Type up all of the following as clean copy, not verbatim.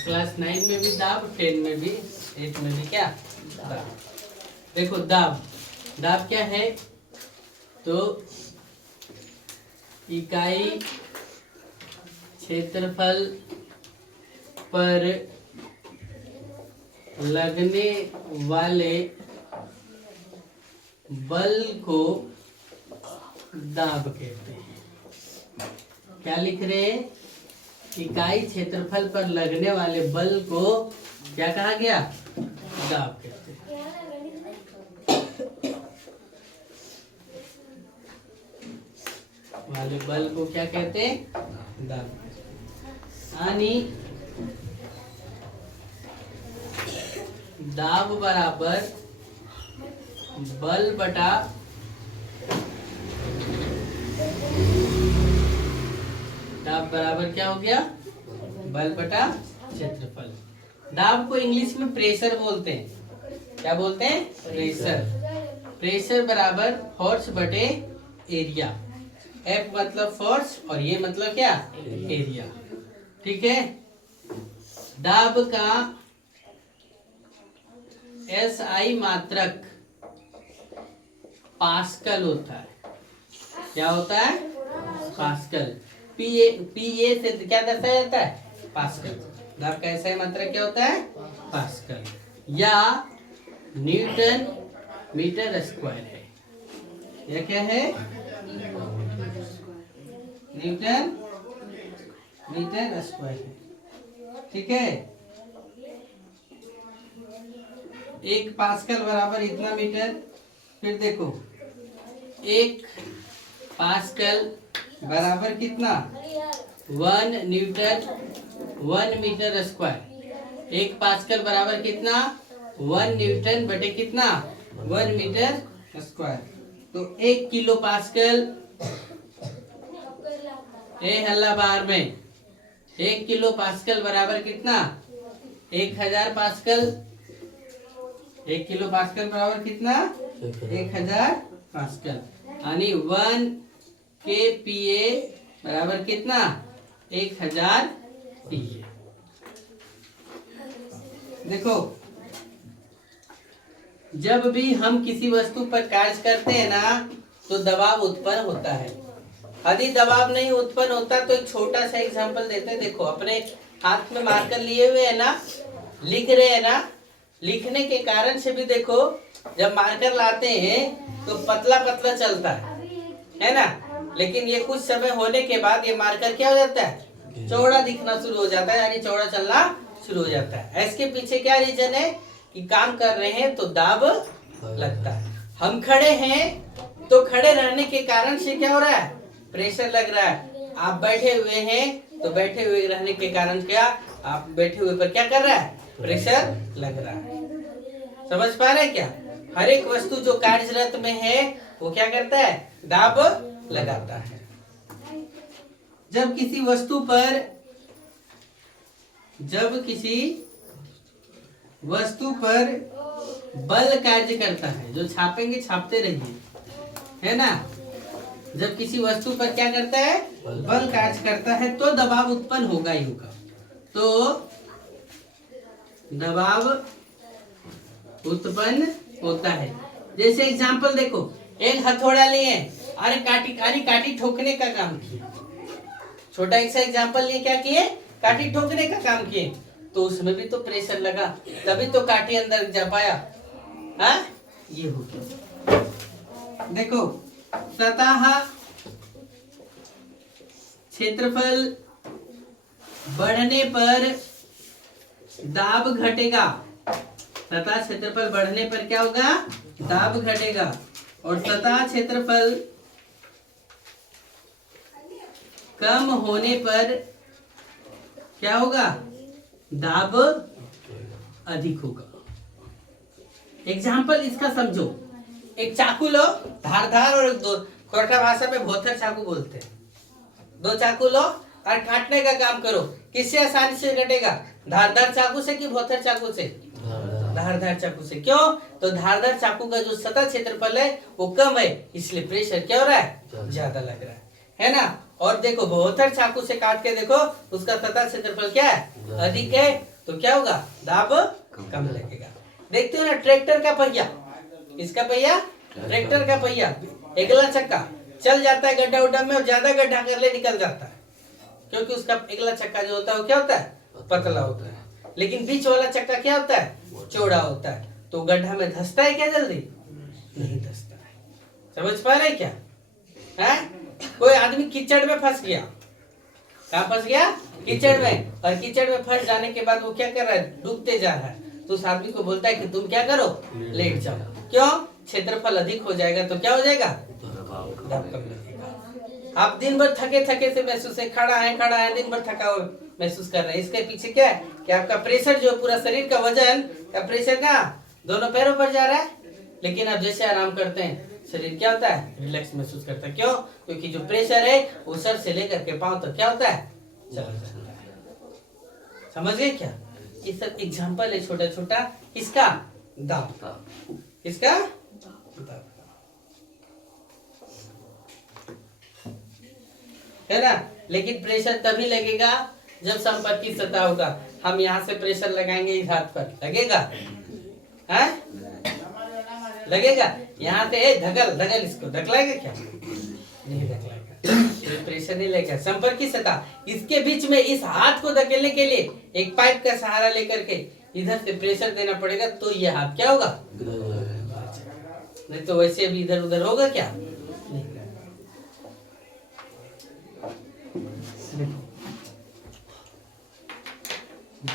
Class 9 में भी दाब, 10 में भी, 8 में भी क्या दाब। देखो दाब, दाब क्या है? तो इकाई क्षेत्रफल पर लगने वाले बल को दाब कहते हैं। क्या लिख रहे हैं? इकाई क्षेत्रफल पर लगने वाले बल को क्या कहा गया? दाब कहते हैं। वाले बल को क्या कहते हैं? दाब। यानी दाब बराबर बल बटा दाब बराबर क्या हो गया? बल बटा क्षेत्रफल। दाब को इंग्लिश में प्रेशर बोलते हैं। क्या बोलते हैं? प्रेशर। प्रेशर बराबर फोर्स बटे एरिया। एफ मतलब फोर्स और ये मतलब क्या? एरिया। ठीक है। दाब का SI मात्रक पास्कल होता है। क्या होता है? पास्कल। PA से क्या दर्शाया जाता है? पास्कल। दाब का SI मात्रक क्या होता है? पास्कल या न्यूटन मीटर स्क्वायर है। यह क्या है? न्यूटन मीटर स्क्वायर है। ठीक है। एक पास्कल बराबर इतना मीटर। फिर देखो, एक पास्कल बराबर कितना? 1 न्यूटन 1 मीटर स्क्वायर। एक पास्कल बराबर कितना? 1 न्यूटन बटे कितना? 1 मीटर स्क्वायर। तो 1 किलो पास्कल हल्ला बार में 1 किलो पास्कल बराबर कितना? 1000 पास्कल। 1 किलो पास्कल बराबर कितना? 1000 पास्कल। यानी 1 kPa बराबर कितना? 1000 PA। देखो, जब भी हम किसी वस्तु पर कार्य करते हैं ना, तो दबाव उत्पन्न होता है। यदि दबाव नहीं उत्पन्न होता तो एक छोटा सा एग्जांपल देते हैं। देखो, अपने हाथ में मार्कर लिए हुए है ना, लिख रहे हैं ना, लिखने के कारण से भी देखो, जब मार्कर लाते हैं तो पतला पतला चलता है ना। लेकिन ये कुछ समय होने के बाद ये मार्कर क्या हो जाता है? चौड़ा दिखना शुरू हो जाता है, यानी चौड़ा चलना शुरू हो जाता है। इसके पीछे क्या रीजन है? कि काम कर रहे हैं तो दाब लगता है। हम खड़े हैं तो खड़े रहने के कारण से क्या हो रहा है? प्रेशर लग रहा है। आप बैठे हुए हैं तो बैठे हुए रहने के कारण क्या? आप बैठे हुए पर क्या कर रहा है? प्रेशर लग रहा है। समझ पा रहे हैं क्या? हर एक वस्तु जो कार्यरत में है वो क्या करता है? दाब लगाता है। जब किसी वस्तु पर बल कार्य करता है, जो छापेंगे छापते रहिए, है ना। जब किसी वस्तु पर क्या करता है? बल कार्य करता है तो दबाव उत्पन्न होगा ही होगा। तो दबाव उत्पन्न होता है। जैसे एग्जांपल देखो, एक हथौड़ा लिए, अरे काटी ठोकने का काम किए। छोटा एक सा एग्जांपल लिए, क्या किए? काटी ठोकने का काम किए। तो उसमें भी तो प्रेशर लगा, तभी तो काटी अंदर जा पाया। हाँ, ये हो गया। देखो, सतह क्षेत्रफल बढ़ने पर दाब घटेगा। सतह क्षेत्रफल बढ़ने पर क्या होगा? दाब घटेगा। और सतह क्षेत्रफल कम होने पर क्या होगा? दाब अधिक होगा। एग्जाम्पल इसका समझो। एक चाकू लो, धारदार, और दो कोरठा भाषा में भोथर चाकू बोलते हैं। दो चाकू लो और काटने का काम करो। किससे आसानी से कटेगा? धारदार चाकू से कि भोथर चाकू से? धारदार चाकू से। क्यों? तो धारदार चाकू का जो सतह क्षेत्रफल है वो कम है, इसलिए प्रेशर क्या हो रहा है? ज्यादा लग रहा है। है ना। और देखो बहुतर चाकू से काट के देखो उसका सतह क्षेत्रफल क्या है, अधिक है, तो क्या होगा, दाब कम लगेगा। देखते हो ना ट्रैक्टर का पहिया, किसका पहिया, ट्रैक्टर का पहिया, अगला चक्का चल जाता है गड्ढा उड्ढा में और ज्यादा गड्ढा कर ले निकल जाता है, क्योंकि उसका अगला चक्का जो होता है वो क्या होता है, पतला होता है। लेकिन बीच वाला चक्का क्या होता है, चौड़ा होता है। तो गड्ढा में धंसता है क्या जल्दी, नहीं धंसता है। समझ पा रहे क्या है? कोई आदमी कीचड़ में फंस गया, कहाँ फंस गया, कीचड़ में, और कीचड़ में फंस जाने के बाद वो क्या कर रहा है, डूबते जा रहा है। तो उस आदमी को बोलता है कि तुम क्या करो, लेट जाओ। क्यों, क्षेत्रफल अधिक हो जाएगा तो क्या हो जाएगा, दबाव कम लगेगा। आप दिन भर थके थके से महसूस है, खड़ा है दिन भर थका हुआ महसूस कर रहे हैं। इसके पीछे क्या है कि आपका प्रेशर जो पूरा शरीर का वजन का प्रेशर कहाँ, दोनों पैरों पर जा रहा है। लेकिन आप जैसे आराम करते हैं शरीर क्या होता है, रिलैक्स महसूस करता है। क्यों, क्योंकि जो प्रेशर है वो सर से लेकर के पांव तक क्या होता है, चला जाता है। समझ गए क्या, ये सब एग्जांपल है छोटा छोटा, किसका, दाब, किसका, दाब, है ना। लेकिन प्रेशर तभी लगेगा जब संपर्कित सतह होगा। हम यहाँ से प्रेशर लगाएंगे इस हाथ पर, लगेगा, है लगेगा। यहाँ से धगल धगल, इसको धकलाएगा क्या, नहीं धकलाएगा, प्रेशर नहीं लगेगा। संपर्कित सतह, इसके बीच में इस हाथ को धकेलने के लिए एक पाइप का सहारा लेकर के इधर से प्रेशर देना पड़ेगा, तो ये हाथ क्या होगा, नहीं तो वैसे भी इधर उधर होगा क्या, नहीं।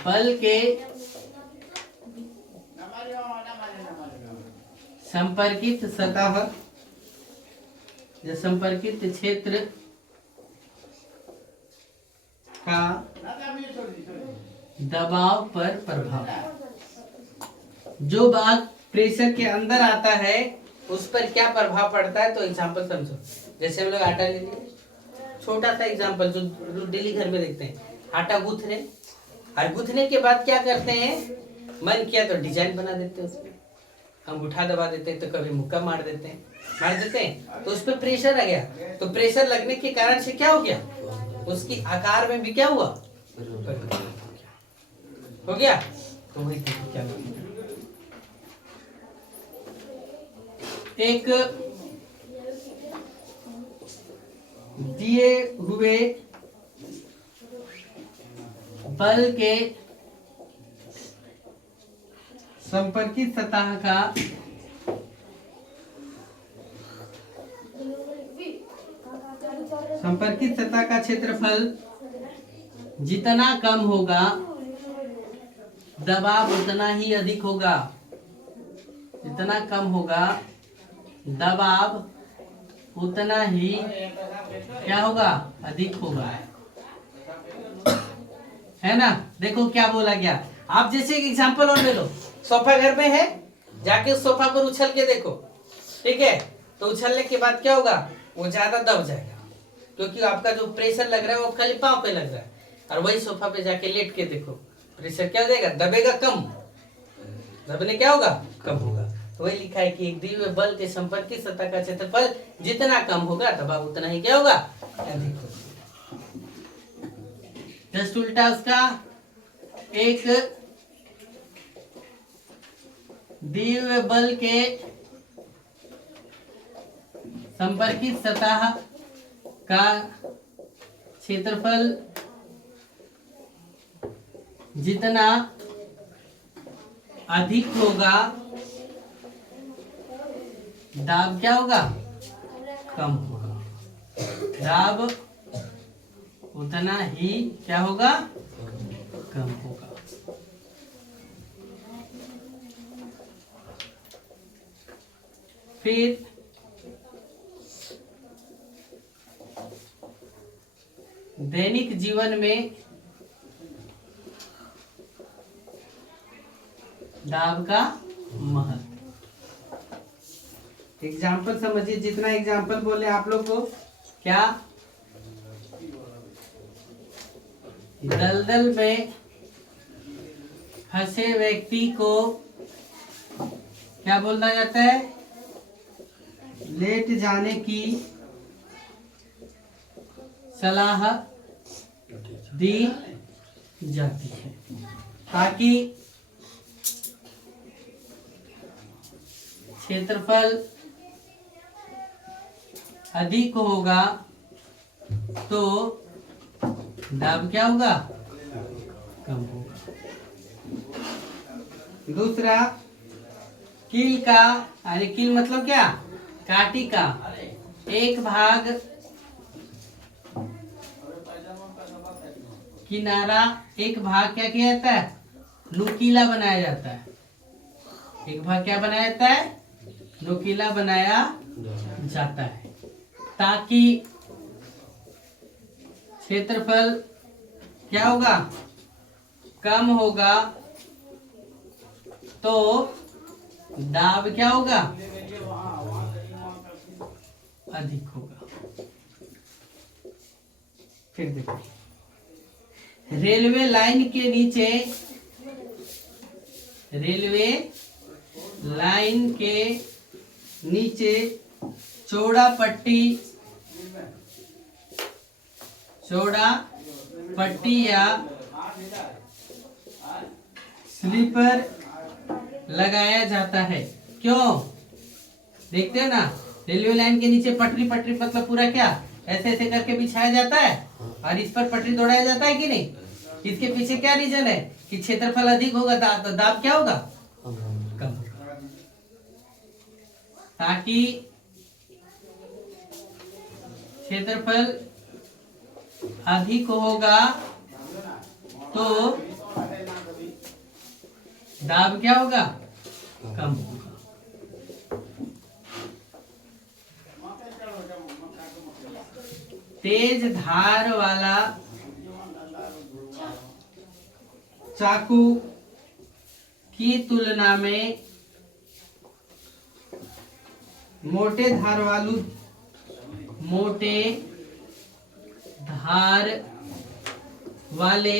बल के संपर्कित सतह या संपर्कित क्षेत्र का दबाव पर प्रभाव। जो भाग प्रेशर के अंदर आता है उस पर क्या प्रभाव पड़ता है, तो एग्जांपल समझो। जैसे हम लोग आटा ले लिए, छोटा सा एग्जांपल जो डेली घर में देखते हैं, आटा गूंथ रहे, और गूंथने के बाद क्या करते हैं, मन किया तो डिजाइन बना देते हैं उसमें, अंगूठा दबा देते हैं, तो कभी मुक्का मार देते हैं, तो उस पर प्रेशर आ गया। तो प्रेशर लगने के कारण से क्या हो गया, उसकी आकार में भी क्या हुआ, हो गया। तो वही क्या, एक दिए हुए बल के संपर्कित सतह का क्षेत्रफल जितना कम होगा दबाव उतना ही अधिक होगा। जितना कम होगा दबाव उतना ही क्या होगा, अधिक होगा, है ना। देखो क्या बोला गया, आप जैसे एक एग्जांपल और ले लो, सोफा घर में है, जाके उस सोफा पर उछल के देखो, ठीक है, तो उछलने के बाद क्या होगा, वो ज्यादा दब जाएगा, क्योंकि आपका जो प्रेशर लग रहा है वो खाली पांव पे लग रहा है। और वही सोफा पे जाके लेट के देखो, प्रेशर क्या हो जाएगा, दबेगा कम, दबने क्या होगा, कम होगा। तो वही लिखा है कि एक दिए हुए बल के संपर्कित सतह का क्षेत्रफल जितना कम होगा दबाव उतना ही क्या होगा, अधिक होगा। जस्ट उल्टा उसका, एक दिए हुए बल के संपर्कित सतह का क्षेत्रफल जितना अधिक होगा दाब क्या होगा, कम होगा, दाब उतना ही क्या होगा, कम होगा। फिर दैनिक जीवन में दाब का महत्व। एग्जाम्पल समझिए, जितना एग्जाम्पल बोले आप लोग को, क्या दलदल में फंसे व्यक्ति को क्या बोला जाता है, लेट जाने की सलाह दी जाती है ताकि क्षेत्रफल अधिक होगा तो दाब क्या होगा, कम होगा। दूसरा, कील का, अरे कील मतलब क्या, काटी का एक भाग, किनारा एक भाग क्या किया जाता है, नुकीला बनाया जाता है। एक भाग क्या बनाया जाता है, नुकीला बनाया जाता है ताकि क्षेत्रफल क्या होगा, कम होगा तो दाब क्या होगा, अधिक होगा। फिर देखो, रेलवे लाइन के नीचे, रेलवे लाइन के नीचे चौड़ा पट्टी या स्लीपर लगाया जाता है। क्यों, देखते हो ना, रेलवे लाइन के नीचे पटरी मतलब पूरा क्या ऐसे ऐसे करके बिछाया जाता है और इस पर पटरी दौड़ाया जाता है कि नहीं। इसके पीछे क्या रीजन है कि क्षेत्रफल अधिक होगा तो दाब क्या होगा, कम होगा। ताकि क्षेत्रफल अधिक होगा तो दाब क्या होगा, कम होगा। तेज धार वाला चाकू की तुलना में मोटे धार वाले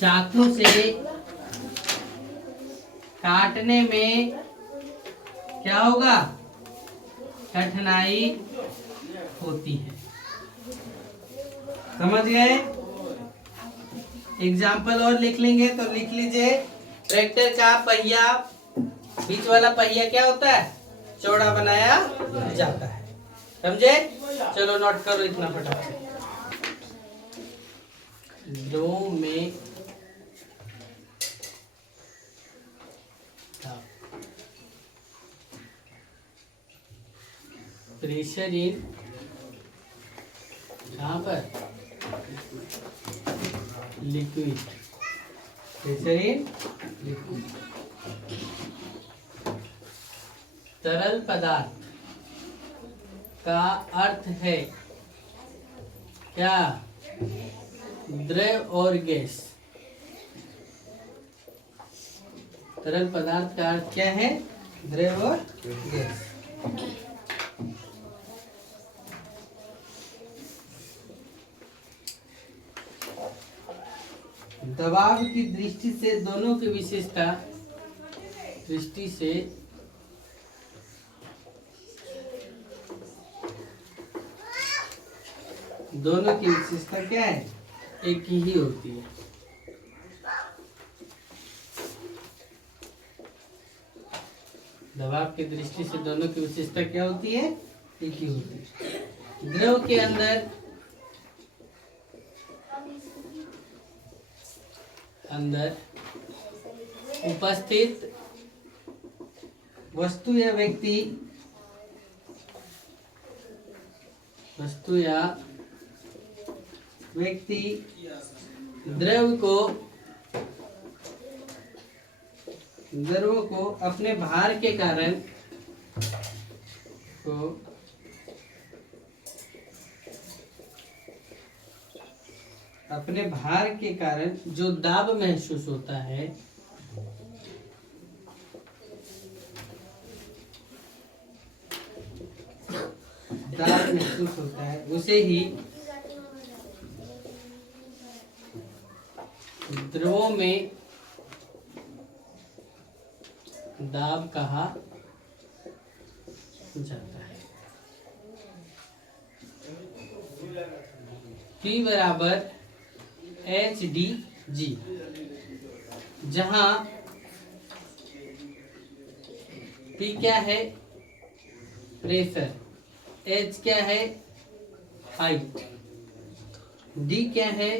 चाकू से काटने में क्या होगा, कठिनाई होती है। समझ गए। एग्जाम्पल और लिख लेंगे तो लिख लीजिए, ट्रैक्टर का पहिया, बीच वाला पहिया क्या होता है, चौड़ा बनाया जाता है। समझे, चलो नोट करो इतना फटाफट। दो में प्रेशर इन, कहाँ पर, लिक्विड, प्रेशर इन लिक्विड, तरल पदार्थ का अर्थ है क्या, द्रव और गैस। तरल पदार्थ का अर्थ क्या है, द्रव और गैस। दबाव की दृष्टि से दोनों की विशेषता, दृष्टि से दोनों की विशेषता क्या है, एक ही होती है। दबाव की दृष्टि से दोनों की विशेषता क्या होती है, एक ही होती है। द्रव के अंदर उपस्थित वस्तु या व्यक्ति द्रव को अपने भार के कारण जो दाब महसूस होता है, उसे ही द्रवों में दाब कहा जाता है। P बराबर HDG, जहां P क्या है प्रेशर, H क्या है हाइट, D क्या है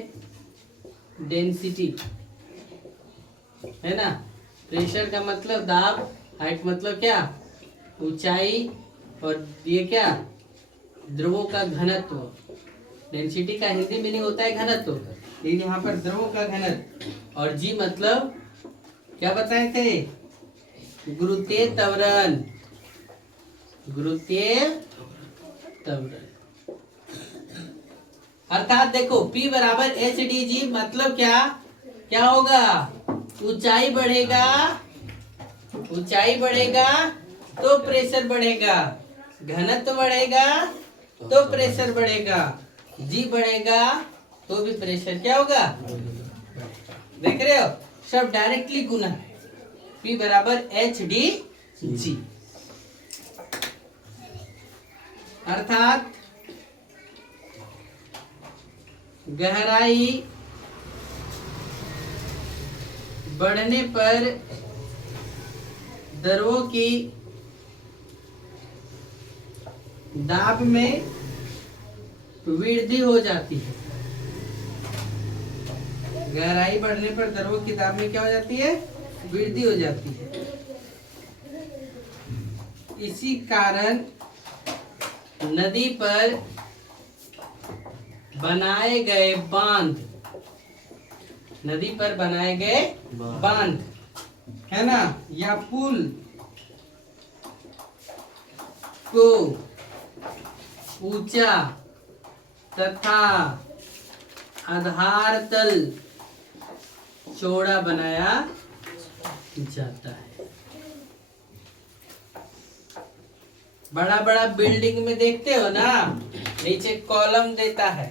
डेंसिटी, है ना। प्रेशर का मतलब दाब, हाइट मतलब क्या ऊंचाई, और ये क्या द्रवों का घनत्व। डेंसिटी का हिंदी मीनिंग होता है घनत्व, लेकिन यहाँ पर द्रवों का घनत्व। और जी मतलब क्या बताए थे, गुरुत्वीय त्वरण, गुरुत्वीय त्वरण। अर्थात देखो P बराबर HDG मतलब क्या क्या होगा, ऊंचाई बढ़ेगा, ऊंचाई बढ़ेगा तो प्रेशर बढ़ेगा, घनत्व बढ़ेगा तो प्रेशर बढ़ेगा, जी बढ़ेगा तो भी प्रेशर क्या होगा, देख रहे हो सब डायरेक्टली गुना है। P बराबर HDG, अर्थात गहराई बढ़ने पर द्रवों की दाब में वृद्धि हो जाती है। गहराई बढ़ने पर द्रवों की दाब में क्या हो जाती है, वृद्धि हो जाती है। इसी कारण नदी पर बनाए गए बांध, नदी पर बनाए गए बांध, है ना, या पुल को ऊंचा तथा आधार तल चौड़ा बनाया जाता है। बड़ा बड़ा बिल्डिंग में देखते हो ना, नीचे कॉलम देता है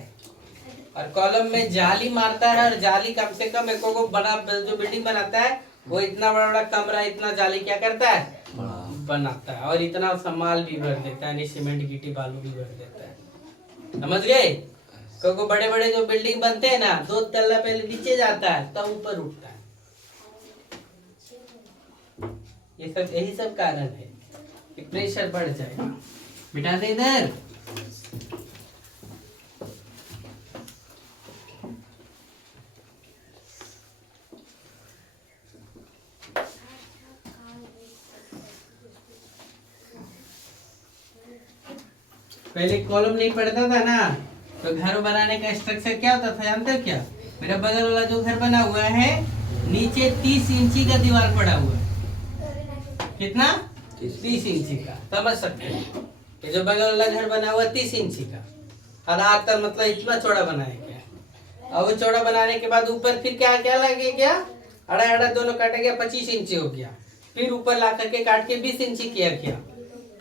और कॉलम में जाली मारता है, और जाली कम से कम एक को बना, जो बिल्डिंग बनाता है वो इतना बड़ा बड़ा कमरा, इतना जाली क्या करता है बनाता है, और इतना सामान भी भर देता है, सीमेंट गिट्टी बालू भी भर देता है। समझ गए, क्योंकि बड़े बड़े जो बिल्डिंग बनते हैं ना, 2 तल्ला पहले नीचे जाता है तब ऊपर उठता है। ये सब यही सब कारण है कि प्रेशर बढ़ जाएगा। बिठा दे इधर। पहले कॉलम नहीं पड़ता था ना, तो घर बनाने का स्ट्रक्चर क्या होता था जानते हो क्या, मेरा बगल वाला जो घर बना हुआ है नीचे 30 इंची का दीवार पड़ा हुआ है। कितना 30 इंची का, समझ सकते हैं। ये जो बगल वाला घर बना हुआ 30 इंची का, आधार तक मतलब इतना चौड़ा बनाया गया। और वो चौड़ा बनाने के बाद ऊपर फिर क्या क्या लगे, क्या अड़ा अड़ा दोनों काटा गया, 25 इंची हो गया। फिर ऊपर ला करके काट के 20 इंची किया गया।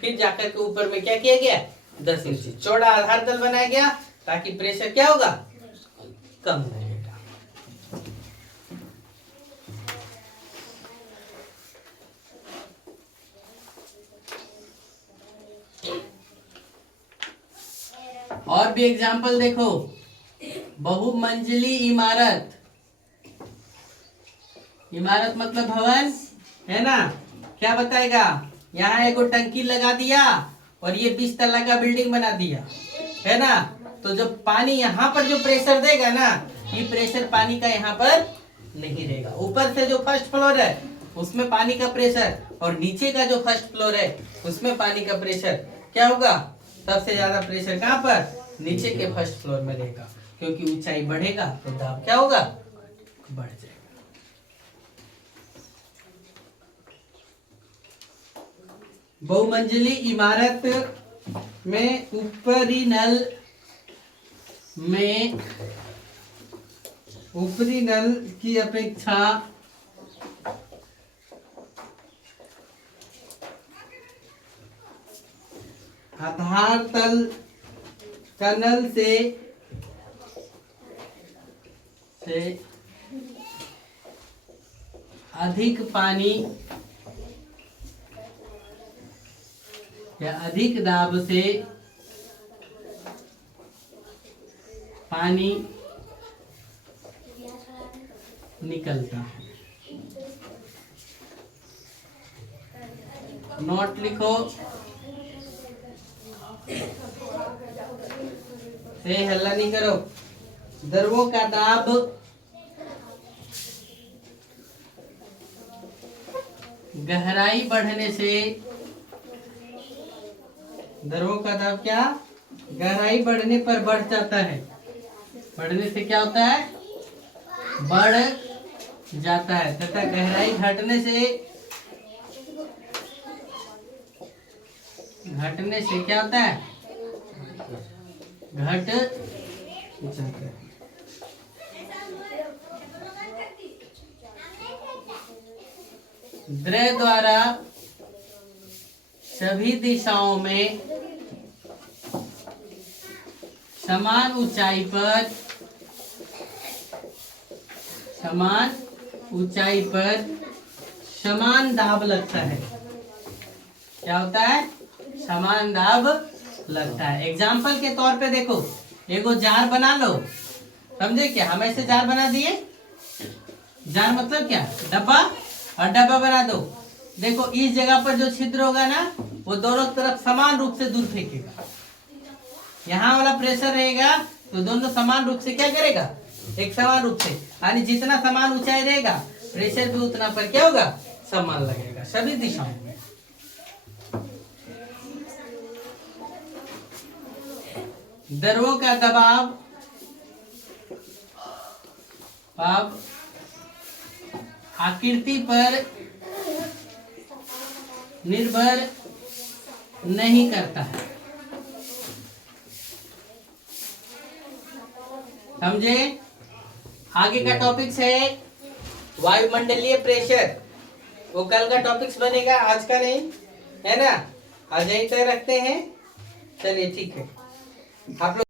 फिर जाकर के ऊपर में क्या किया गया, 10 इंची चौड़ा आधार तल बनाया गया, ताकि प्रेशर क्या होगा, कम रहेगा। और भी एग्जाम्पल देखो, बहुमंजिली इमारत, इमारत मतलब भवन, है ना। क्या बताएगा, यहाँ एक टंकी लगा दिया और ये 20 तल्ला का बिल्डिंग बना दिया, है ना। तो जो पानी यहाँ पर जो प्रेशर देगा ना, ये प्रेशर पानी का यहाँ पर नहीं रहेगा। ऊपर से जो फर्स्ट फ्लोर है उसमें पानी का प्रेशर, और नीचे का जो फर्स्ट फ्लोर है उसमें पानी का प्रेशर क्या होगा, सबसे ज्यादा प्रेशर कहाँ पर, नीचे के फर्स्ट फ्लोर में रहेगा। क्योंकि ऊंचाई बढ़ेगा तो दाब क्या होगा, बढ़ जाएगा। बहुमंजिली इमारत में ऊपरी नल की अपेक्षा आधार तल का नल से अधिक पानी या अधिक दाब से पानी निकलता है। नोट लिखो, हल्ला नहीं करो। द्रवों का दाब गहराई बढ़ने से, द्रवों का दाब क्या गहराई बढ़ने पर बढ़ जाता है। बढ़ने से क्या होता है, बढ़ जाता है, तथा गहराई घटने से क्या होता है, घट जाता है। द्रव द्वारा सभी दिशाओं में समान ऊंचाई पर समान दाब लगता है। क्या होता है, समान दाब लगता है। एग्जाम्पल के तौर पे देखो, एगो जार बना लो, समझे क्या, हम ऐसे जार बना दिए। जार मतलब क्या, डब्बा, और डब्बा बना दो। देखो इस जगह पर जो छिद्र होगा ना, वो दोनों तरफ समान रूप से दूर फेंकेगा। यहाँ वाला प्रेशर रहेगा तो दोनों समान रूप से क्या करेगा, एक समान रूप से, यानी जितना समान ऊंचाई रहेगा प्रेशर भी उतना पर क्या होगा, समान लगेगा सभी दिशाओं में। द्रवों का दबाव आकृति पर निर्भर नहीं करता है। समझे। आगे का टॉपिक्स है वायुमंडलीय प्रेशर, वो कल का टॉपिक्स बनेगा, आज का नहीं है ना। आज यहीं तक रखते हैं, चलिए ठीक है आप लोग।